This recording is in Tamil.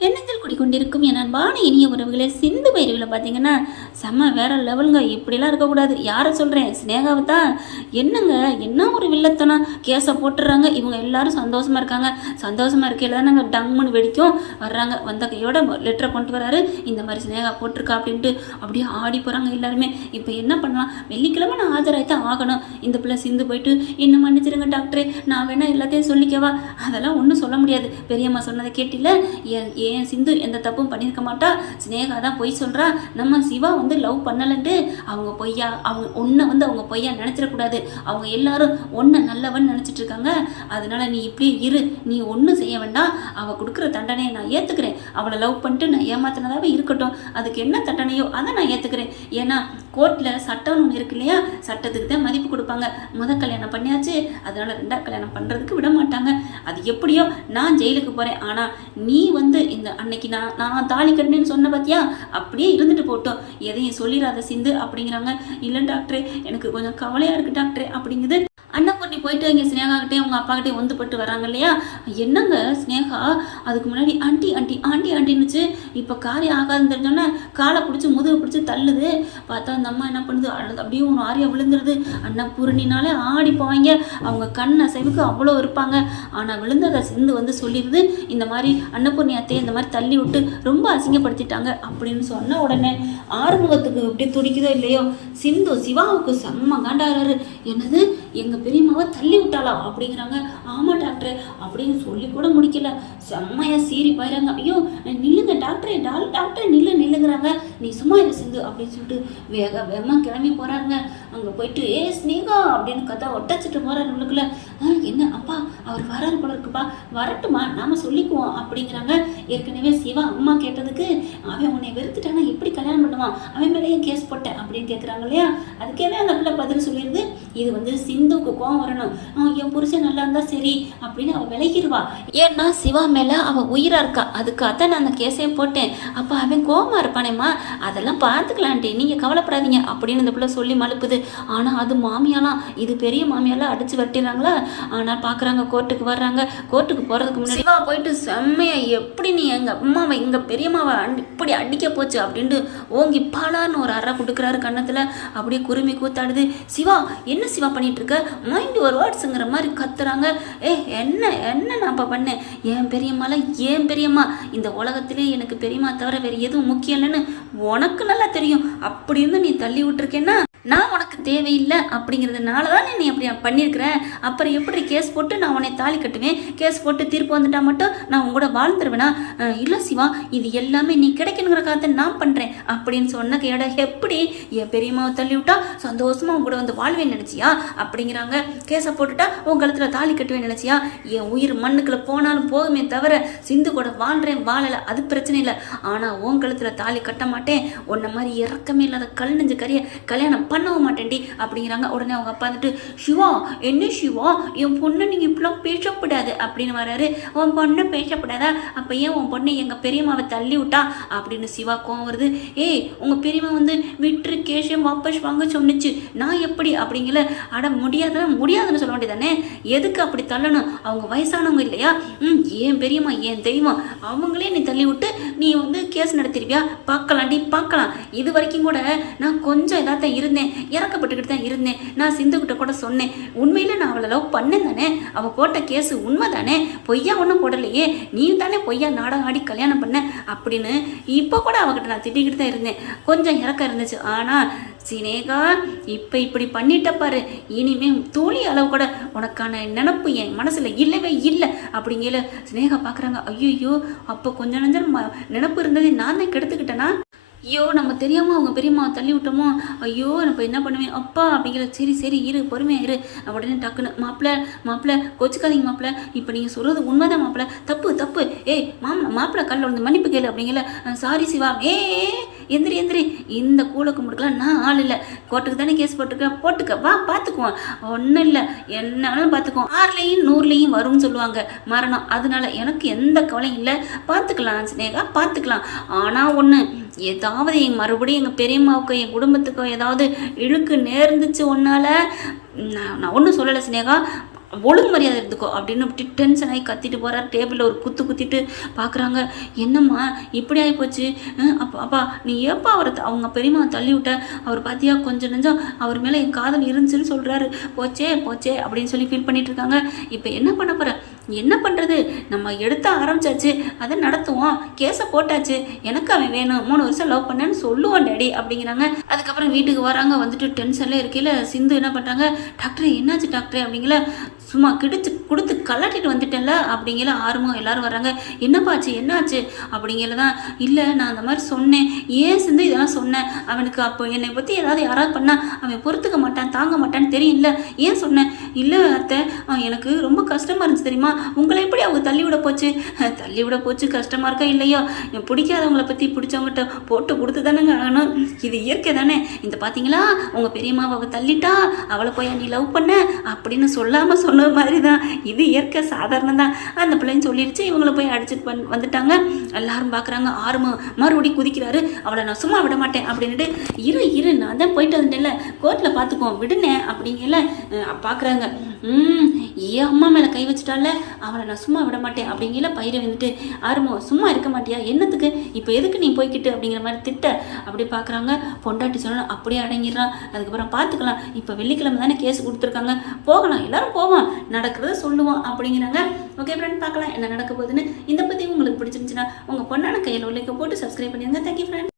எண்ணங்கள் கொண்டிருக்கும் என் அன்பான இனிய உறவுகளே சிந்து பயிர்வில் பார்த்தீங்கன்னா செம்ம வேற லெவலுங்க இப்படிலாம் இருக்கக்கூடாது. யாரை சொல்கிறேன் ஸ்னேகாவை தான். என்னங்க? என்ன ஒரு வில்லத்தனம்? கேஸை போட்டுடுறாங்க இவங்க எல்லாரும் சந்தோஷமாக இருக்காங்க. சந்தோஷமாக இருக்கையில் தான் நாங்கள் டம்முன்னு வெடிக்கும். வர்றாங்க. வந்த கையோட லெட்டரை கொண்டு வராரு. இந்த மாதிரி ஸ்னேகா போட்டிருக்கா அப்படின்ட்டு அப்படியே ஆடி போகிறாங்க எல்லாருமே. இப்போ என்ன பண்ணலாம்? வெள்ளிக்கிழமை நான் ஆஜராய்த்தான் ஆகணும். இந்த பிள்ளை சிந்து போயிட்டு என்ன மன்னிச்சிருங்க டாக்டரே. நான் வேணால் எல்லாத்தையும் சொல்லிக்கவா? அதெல்லாம் ஒன்றும் சொல்ல முடியாது. பெரியம்மா சொன்னதை கேட்டில ஏன் சிந்து எந்த தப்பும் பண்ணியிருக்க மாட்டா. ஸ்னேகா தான் பொய் சொல்கிறா நம்ம சிவா வந்து லவ் பண்ணலன்ட்டு அவங்க பொய்யா அவங்க ஒன்றை வந்து அவங்க பொய்யா நினச்சிடக்கூடாது. அவங்க எல்லாரும் ஒன்றை நல்லவன் நினச்சிட்டு இருக்காங்க அதனால நீ இப்படியே இரு. நீ ஒன்றும் செய்ய வேண்டாம். அவள் கொடுக்குற தண்டனையை நான் ஏற்றுக்கிறேன் அவளை லவ் பண்ணிட்டு நான் ஏமாத்தினதாகவே இருக்கட்டும். அதுக்கு என்ன தண்டனையோ அதை நான் ஏற்றுக்கிறேன் ஏன்னா கோர்ட்டில் சட்டம் ஒன்று இருக்கு இல்லையா? சட்டத்துக்கு தான் மதிப்பு கொடுப்பாங்க. முத கல்யாணம் பண்ணியாச்சு. அதனால் ரெண்டாவது கல்யாணம் பண்ணுறதுக்கு விட மாட்டாங்க. அது எப்படியோ நான் ஜெயிலுக்கு போகிறேன் ஆனால் நீ வந்து இந்த அன்னைக்கு நான் நான் தாலி கட்டினேன்னு சொன்ன பார்த்தியா அப்படியே இருந்துட்டு போட்டோம். எதையும் சொல்லிடாத சிந்து அப்படிங்கிறாங்க. இல்லை டாக்டரே எனக்கு கொஞ்சம் கவலையாக இருக்குது டாக்டரே அப்படிங்குது. அன்னபூர்ணி போயிட்டு இங்கே ஸ்னேகாக்கிட்டே உங்கள் அப்பாக்கிட்டே வந்துப்பட்டு வராங்க இல்லையா? என்னங்க ஸ்னேகா அதுக்கு முன்னாடி ஆண்டி ஆண்டி ஆண்டி ஆண்டின்னுச்சு. இப்போ காரியம் ஆகாதுன்னு தெரிஞ்சோன்னே காலை பிடிச்சி முதுகு பிடிச்சி தள்ளுது. பார்த்தா அந்த அம்மா என்ன பண்ணுது? அழுது அப்படியே ஒரு ஆரியா விழுந்துருது. அன்னபூர்ணினாலே ஆடி போவாங்க. அவங்க கண் அசைவுக்கு அவ்வளோ இருப்பாங்க. ஆனால் விழுந்ததை சிந்து வந்து சொல்லிடுது இந்த மாதிரி அன்னபூர்ணி அத்தையை இந்த மாதிரி தள்ளி விட்டு ரொம்ப அசிங்கப்படுத்திட்டாங்க அப்படின்னு சொன்ன உடனே ஆறுமுகத்துக்கு அப்படியே துடிக்குதோ இல்லையோ சிந்து சிவாவுக்கு செம்ம காண்டாடுறாரு என்னது? எங்கள் பெரியம்மாவை தள்ளி விட்டாளா அப்படிங்கிறாங்க. ஆமாம் டாக்டர் அப்படின்னு சொல்லி கூட முடிக்கல. செம்மையா சீறி போயிறாங்க. ஐயோ நில்லுங்க டாக்டரே டால் டாக்டர் நில்லு நில்லுங்கிறாங்க. நீ சும்மா இரு சிந்து அப்படின்னு சொல்லிட்டு வேக வேகமாக கிளம்பி போகிறாருங்க அங்கே போயிட்டு ஏ ஸ்னேகா அப்படின்னு கதை ஒட்டச்சிட்டு போகிறாரு உள்ளுக்குள்ள. "ஆ, என்ன அப்பா அவர் வராரு போல இருக்குப்பா. வரட்டுமா நாம சொல்லிக்குவோம் அப்படிங்கிறாங்க. ஏற்கனவே சிவா அம்மா கேட்டதுக்கு அவன் உன்னை வெறுத்துட்டானா? எப்படி கல்யாணம் பண்ணுவான்? அவன் மேலேயே கேஸ் போட்டேன் அப்படின்னு கேட்குறாங்க இல்லையா? அதுக்கே அந்த பிள்ளை பதில் சொல்லியிருந்து இது வந்து சிந்துக்கு கோவம் வரணும். என் புருஷன் நல்லா இருந்தா சரி அப்படின்னு அவள் விலகிடுவா. ஏன்னா சிவா மேல அவள் உயிரா இருக்கா. அதுக்காக தான் நான் அந்த கேஸையும் போட்டேன். அப்ப அவன் கோவமா இருப்பானேம்மா. அதெல்லாம் பார்த்துக்கலான்ட்டி. நீங்க கவலைப்படாதீங்க அப்படின்னு இந்த பிள்ளை சொல்லி மழுப்புது. ஆனா அது மாமியாலாம் இது பெரிய மாமியாலாம் அடிச்சு வெட்டிடுறாங்களா? ஆனால் பார்க்குறாங்க கோர்ட்டுக்கு வர்றாங்க. கோர்ட்டுக்கு போகிறதுக்கு முன்னாடி சிவா போயிட்டு செம்மையா எப்படி நீ எங்கள் அம்மாவை எங்கள் பெரியம்மாவை இப்படி அடிக்க போச்சு? அப்படின்ட்டு ஓங்கி பாலான்னு ஒரு அறை கொடுக்குறாரு கன்னத்தில். அப்படியே குருமி கூத்தாடுது. சிவா என்ன சிவா பண்ணிட்டு இருக்க? மைண்ட் ஒரு வேர்ட்ஸுங்கிற மாதிரி கத்துறாங்க. ஏ என்ன என்ன நான் இப்போ பண்ணேன்? என் பெரியம்மாலாம் ஏன் பெரியம்மா. இந்த உலகத்திலே எனக்கு பெரியம்மா தவிர வேறு எதுவும் முக்கியம் இல்லைன்னு உனக்கு நல்லா தெரியும். அப்படி இருந்து நீ தள்ளி விட்டுருக்கேன்னா நான் உனக்கு தேவையில்லை அப்படிங்கிறதுனால தான் நீ அப்படி பண்ணியிருக்கிறேன் அப்புறம் எப்படி கேஸ் போட்டு நான் உன்னை தாலி கட்டுவேன்? கேஸ் போட்டு தீர்ப்பு வந்துட்டா மட்டும் நான் உங்க வாழ்ந்துருவேனா? இல்லை சிவா இது எல்லாமே நீ கிடைக்கணுங்கிற காலத்தை நான் பண்ணுறேன் அப்படின்னு சொன்ன கேட எப்படி என் பெரியம்மாவை தள்ளி விட்டா சந்தோஷமாக உங்க கூட வந்து வாழ்வேன் நினச்சியா? அப்படிங்கிறாங்க. கேஸை போட்டுட்டா உன் கழுத்தில் தாலி கட்டுவேன் நினச்சியா? என் உயிர் மண்ணுக்குள்ள போனாலும் போகுமே தவிர சிந்து கூட வாழ்றேன் வாழலை அது பிரச்சனை இல்லை. ஆனால் உன் கழுத்தில் தாலி கட்ட மாட்டேன். உன்ன மாதிரி இறக்கமே இல்லாத கல் நெஞ்சு கரிய கல்யாணம் பண்ணவும் மாட்டேன்டி அப்படிங்கிறாங்க. உடனே அவங்க அப்பா வந்துட்டு சிவா என்ன சிவா? என் பொண்ணு நீங்கள் இப்படிலாம் பேசக்கூடாது அப்படின்னு வராரு. உன் பொண்ணை பேசக்கூடாதா? அப்போ ஏன் உன் பொண்ணு எங்கள் பெரியம்மாவை தள்ளி விட்டா? அப்படின்னு சிவா கோவம் வருது. ஏய் உங்கள் பெரியம்மா வந்து விட்டுரு கேஷம் வாபஸ் வாங்க சொன்னுச்சு. நான் எப்படி? அப்படிங்கல அட முடியாதுன்னா முடியாதுன்னு சொல்ல வேண்டியதானே எதுக்கு அப்படி தள்ளணும்? அவங்க வயசானவங்க இல்லையா? ம் ஏன் பெரியம்மா ஏன் தெய்வம்? அவங்களே நீ தள்ளி விட்டு நீ வந்து கேஸ் நடத்திருவியா? பார்க்கலாம்டி பார்க்கலாம். இது வரைக்கும் கூட நான் கொஞ்சம் இதாக தான் இருந்தேன். இறக்கப்பட்டுக்கிட்டு தான் இருந்தேன். நான் சிந்துக்கிட்ட கூட சொன்னேன் உண்மையில் நான் அவளை லவ் பண்ணேன் தானே? அவள் போட்ட கேஸு உண்மை தானே? பொய்யா ஒன்றும் போடலையே. நீ தானே பொய்யா நாடகம் ஆடி கல்யாணம் பண்ண? அப்படின்னு இப்போ கூட அவகிட்ட நான் திட்டிக்கிட்டு தான் இருந்தேன். கொஞ்சம் இறக்கம் இருந்துச்சு. ஆனால் சினேகா இப்போ இப்படி பண்ணிட்ட பாரு. இனிமே தூளி அளவு கூட உனக்கான நினப்பு என் மனசில் இல்லவே இல்லை. அப்படிங்கிற சினேகா பார்க்குறாங்க ஐயோ அப்போ கொஞ்சம் நஞ்சம் நினப்பு இருந்தது நான் தான் கெடுத்துக்கிட்டேனா? ஐயோ நம்ம தெரியாமல் அவங்க பெரியம்மா தள்ளி விட்டோமோ? ஐயோ நம்ம என்ன பண்ணுவேன் அப்பா அப்படிங்கிற சரி சரி இரு பொறுமையாக இரு. உடனே டக்குன்னு மாப்பிள்ள மாப்பிள்ள கொச்சுக்காதீங்க மாப்பிள்ள இப்போ நீங்கள் சொல்கிறது உண்மைதான் மாப்பிள்ள தப்பு தப்பு. ஏய் மாமா மாப்பிள்ள கல்ல வந்து மன்னிப்பு கேளு அப்படிங்கிற சாரி சிவா. ஏ எந்திரி எந்திரி. இந்த கூலை கும்பிடுக்கலாம் நான் ஆள் இல்லை. கோர்ட்டுக்கு தானே கேஸ் போட்டுக்க போட்டுக்க. வா பார்த்துக்குவோம் ஒன்றும் இல்லை. என்ன வேணாலும் பார்த்துக்குவோம் ஆறுலேயும் நூறுலேயும் வரும்னு சொல்லுவாங்க. மரணம். அதனால எனக்கு எந்த கவலையும் இல்லை. பார்த்துக்கலாம் சினேகா. பார்த்துக்கலாம் ஆனால் ஒன்று ஏதாவது என் மறுபடியும் எங்கள் பெரியம்மாவுக்கோ என் குடும்பத்துக்கோ ஏதாவது இழுக்கு நேர்ந்துச்சு ஒன்றால் நான் நான் ஒன்றும் சொல்லலை சினேகா. ஒழுங்கு மரியாதை எடுத்துக்கோ அப்படின்னு இப்படி டென்ஷன் ஆகி கத்திட்டு போகிறார் டேபிளில் ஒரு குத்து குத்திட்டு பார்க்குறாங்க என்னம்மா இப்படி ஆகி போச்சு? அப்பா அப்பா நீ ஏப்பா அவரை த- அவங்க பெரியம்மா தள்ளி விட்ட? அவர் பார்த்தியா கொஞ்சம் நெஞ்சம் அவர் மேலே என் காதல் இருந்துச்சுன்னு சொல்கிறாரு போச்சே போச்சே அப்படின்னு சொல்லி ஃபீல் பண்ணிட்டு இருக்காங்க. இப்போ என்ன பண்ண போகிற என்ன பண்ணுறது நம்ம எடுத்த ஆரம்பிச்சாச்சு அதை நடத்துவோம். கேஸை போட்டாச்சு. எனக்கு அவன் வேணும். மூணு வருஷம் லவ் பண்ணேன்னு சொல்லுவான் டேடி அப்படிங்கிறாங்க. அதுக்கப்புறம் வீட்டுக்கு வராங்க. வந்துட்டு டென்ஷன்ல இருக்கையில் சிந்து என்ன பண்ணுறாங்க டாக்டர் என்னாச்சு டாக்டர்? அப்படிங்கல. சும்மா கிடிச்சு கொடுத்து கலாட்டிட்டு வந்துட்டேன்ல அப்படிங்கல ஆர்வம் எல்லாரும் வர்றாங்க. என்னப்பாச்சு என்னாச்சு? அப்படிங்கிறதான் இல்லை நான் அந்த மாதிரி சொன்னேன். ஏன் சிந்து இதெல்லாம் சொன்னேன் அவனுக்கு அப்போ என்னை பற்றி ஏதாவது யாராவது பண்ணால் அவன் பொறுத்துக்க மாட்டான் தாங்க மாட்டான்னு தெரியல ஏன் சொன்னேன் இல்லை அத்தை. எனக்கு ரொம்ப கஷ்டமாக இருந்துச்சு தெரியுமா? உங்களை எப்படி அவங்க தள்ளி விட போச்சு? தள்ளிவிட தள்ளி விட போச்சு கஷ்டமாக இருக்கா இல்லையோ? என் பிடிக்காதவங்கள பற்றி பிடிச்சவங்ககிட்ட போட்டு கொடுத்து தானேங்க ஆகணும். இது இயற்கை தானே. இந்த பார்த்தீங்களா உங்கள் பெரியம்மாவை அவள் தள்ளிட்டா அவளை போய் நீ லவ் பண்ண அப்படின்னு சொல்லாமல் சொன்ன மாதிரி தான் இது இயற்கை சாதாரணம் தான் அந்த பிள்ளைன்னு சொல்லிடுச்சு இவங்களை போய் அடிச்சுட்டு பண் வந்துட்டாங்க. எல்லாரும் பார்க்குறாங்க ஆர்வம் மறுபடியும் குதிக்கிறாரு. அவளை நான் சும்மா விட மாட்டேன் அப்படின்ட்டு இரு இரு நான் தான் போயிட்டு வந்துட்டேன்ல கோர்ட்டில் பார்த்துக்குவோம் விடுனே அப்படிங்கல பார்க்குறாங்க ம் ஏன் அம்மா மேலே கை வச்சுட்டால? அவனை நான் சும்மா விட மாட்டேன் அப்படிங்கிற பயிரை வந்துட்டு ஆறுமோ சும்மா இருக்க மாட்டியா? என்னத்துக்கு? இப்போ எதுக்கு நீ போய்க்கிட்டு அப்படிங்கிற மாதிரி திட்ட அப்படி பார்க்குறாங்க. பொண்டாட்டி சொன்னா அப்படியே அடங்கிடுறான். அதுக்கப்புறம் பார்த்துக்கலாம். இப்போ வெள்ளிக்கிழமை தானே கேஸ் கொடுத்துருக்காங்க. போகலாம். எல்லாரும் போவோம். நடக்கிறத சொல்லுவோம் அப்படிங்கிறாங்க. ஓகே ஃப்ரெண்ட் பார்க்கலாம். என்ன நடக்க போகுதுன்னு. இந்த பற்றி உங்களுக்கு பிடிச்சிருந்துச்சுன்னா உங்கள் பொண்ணான கையில் உள்ளிக்க போட்டு சப்ஸ்கிரைப் பண்ணிடுங்க. Thank you friend